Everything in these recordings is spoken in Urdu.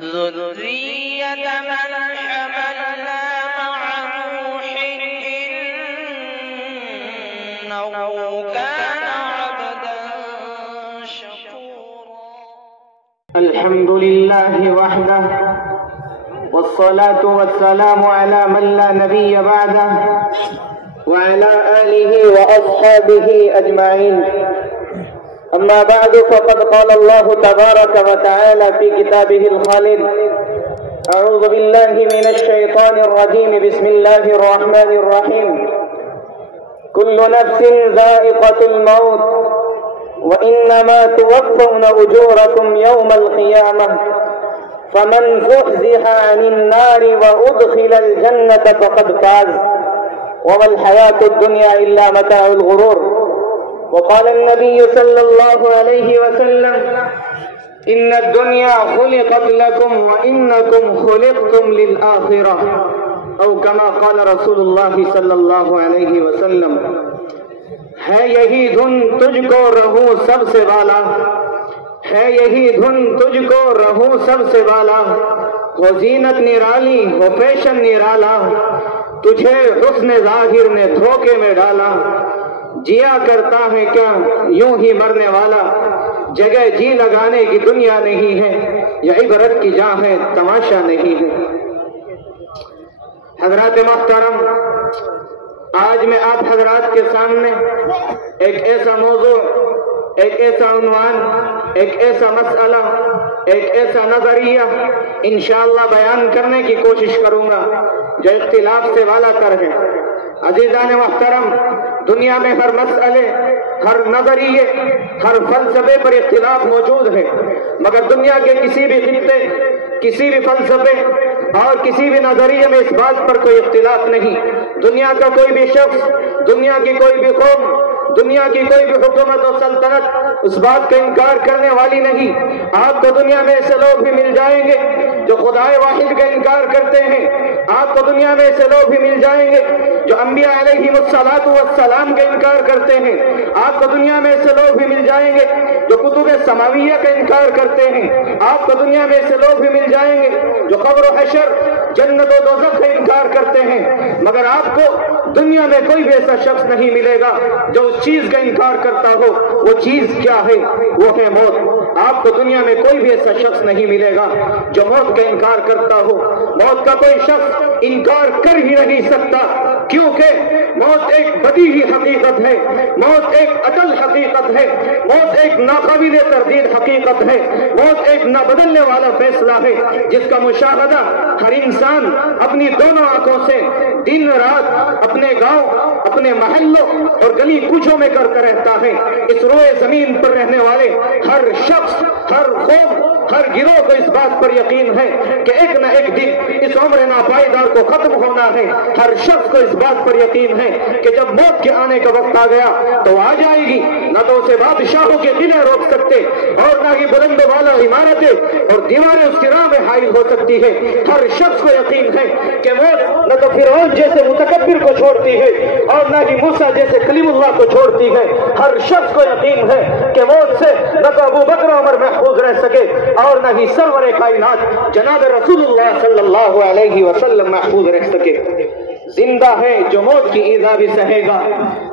ذرية من حملنا مع نوح إنه كان عبدا شكورا. الحمد لله وحده، والصلاة والسلام على من لا نبي بعده وعلى آله وأصحابه أجمعين. أما بعد، فقد قال الله تبارك وتعالى في كتابه الخالد: أعوذ بالله من الشيطان الرجيم، بسم الله الرحمن الرحيم. كل نفس ذائقة الموت وإنما توفون أجوركم يوم القيامة فمن زحزح عن النار وأدخل الجنة فقد فاز وما الحياة الدنيا إلا متاع الغرور. وقال النبي صلى الله عليه وسلم: إن الدنيا خلقت لكم وإنكم خلقتم للآخرة، أو كما قال رسول اللہ صلی اللہ علیہ وسلم. ہے یہی دھن تجھ کو رہوں سب سے والا، ہے یہی دھن تجھ کو رہوں سب سے والا، وہ زینت نرالی وہ فیشن نرالا، تجھے حسن ظاہر نے دھوکے میں ڈالا، جیا کرتا ہے کیا یوں ہی مرنے والا، جگہ جی لگانے کی دنیا نہیں ہے، یہ عبرت کی جا ہے تماشا نہیں ہے. حضرات محترم، آج میں آپ حضرات کے سامنے ایک ایسا موضوع، ایک ایسا عنوان، ایک ایسا مسئلہ، ایک ایسا نظریہ انشاءاللہ بیان کرنے کی کوشش کروں گا جو اختلاف سے والا تر ہے. عزیزان محترم، دنیا میں ہر مسئلے، ہر نظریے، ہر فلسفے پر اختلاف موجود ہے، مگر دنیا کے کسی بھی خطے، کسی بھی فلسفے اور کسی بھی نظریے میں اس بات پر کوئی اختلاف نہیں. دنیا کا کوئی بھی شخص، دنیا کی کوئی بھی قوم، دنیا کی کوئی بھی حکومت و سلطنت اس بات کا انکار کرنے والی نہیں. آپ کو دنیا میں ایسے لوگ بھی مل جائیں گے جو خدائے واحد کا انکار کرتے ہیں، آپ کو دنیا میں ایسے لوگ بھی مل جائیں گے جو انبیاء علیہم الصلاۃ والسلام کا انکار کرتے ہیں، آپ کو دنیا میں ایسے لوگ بھی مل جائیں گے جو کتب سماویہ کا انکار کرتے ہیں، آپ کو دنیا میں ایسے لوگ بھی مل جائیں گے جو قبر و حشر، جنت و دوزخ کا انکار کرتے ہیں. مگر آپ کو دنیا میں کوئی بھی ایسا شخص نہیں ملے گا جو اس چیز کا انکار کرتا ہو. وہ چیز کیا ہے؟ وہ ہے موت. آپ کو دنیا میں کوئی بھی ایسا شخص نہیں ملے گا جو موت کا انکار کرتا ہو. موت کا کوئی شخص انکار کر ہی نہیں سکتا، کیونکہ موت ایک بدیہی حقیقت ہے، موت ایک اٹل حقیقت ہے، موت ایک ناقابل تردید حقیقت ہے، موت ایک نہ بدلنے والا فیصلہ ہے جس کا مشاہدہ ہر انسان اپنی دونوں آنکھوں سے دن رات اپنے گاؤں، اپنے محلوں اور گلی کوچوں میں کرتا رہتا ہے. اس روئے زمین پر رہنے والے ہر شخص، ہر قوم، ہر گروہ کو اس بات پر یقین ہے کہ ایک نہ ایک دن اس عمر ناپائیدار کو ختم ہونا ہے. ہر شخص کو اس بات پر یقین ہے کہ جب موت کے آنے کا وقت آ گیا تو آ جائے گی. نہ تو اسے بادشاہوں کے قلعے روک سکتے اور نہ ہی بلند بالا عمارتیں اور دیواریں اس کی راہ میں حائل ہو سکتی ہے. ہر شخص کو یقین ہے کہ موت نہ تو فرعون جیسے متکبر کو چھوڑتی ہے اور نہ ہی موسیٰ جیسے کلیم اللہ کو چھوڑتی ہے. ہر شخص کو یقین ہے کہ موت سے نہ تو ابو بکر عمر محفوظ رہ سکے اور نہ ہی سرور کائنات جناب رسول اللہ صلی اللہ علیہ وسلم محفوظ رہ سکے. زندہ ہے جو موت کی ایذا بھی سہے گا،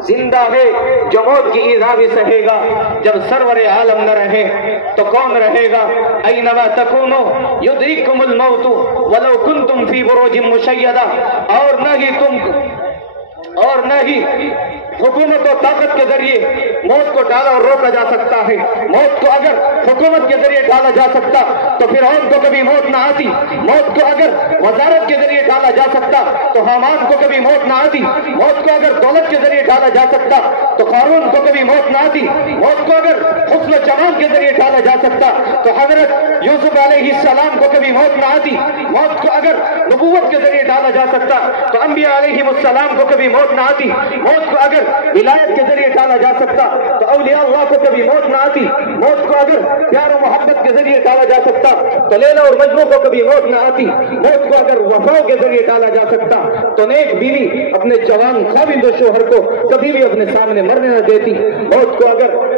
زندہ ہے جو موت کی ایذا بھی سہے گا. جب سرور عالم نہ رہے تو کون رہے گا؟ اینما تکونوا یدرککم الموت ولو کنتم فی بروج مشیدہ. اور نہ ہی حکومت و طاقت کے ذریعے موت کو ڈالا اور روکا جا سکتا ہے. موت کو اگر حکومت کے ذریعے ڈالا جا سکتا تو فرعون کو کبھی موت نہ آتی. موت کو اگر وزارت کے ذریعے ڈالا جا سکتا تو حامان کو کبھی موت نہ آتی. موت کو اگر دولت کے ذریعے ڈالا جا سکتا تو قارون کو کبھی موت نہ آتی. موت کو اگر حسن و جمال کے ذریعے ڈالا جا سکتا تو حضرت یوسف علیہ السلام کو کبھی موت نہ آتی. موت کو اگر نبوت کے ذریعے ڈالا جا سکتا تو انبیاء علیہ السلام کو کبھی موت نہ آتی. موت کو اگر ولایت کے ذریعے ڈالا جا سکتا تو اولیاء اللہ کو کبھی موت نہ آتی. موت کو اگر پیار و محبت کے ذریعے ڈالا جا سکتا تو لیلا اور مجنوں کو کبھی موت نہ آتی. موت کو اگر وفا کے ذریعے ڈالا جا سکتا تو نیک بیوی اپنے جوان خاوند و شوہر کو کبھی بھی اپنے سامنے مرنے نہ دیتی. موت کو اگر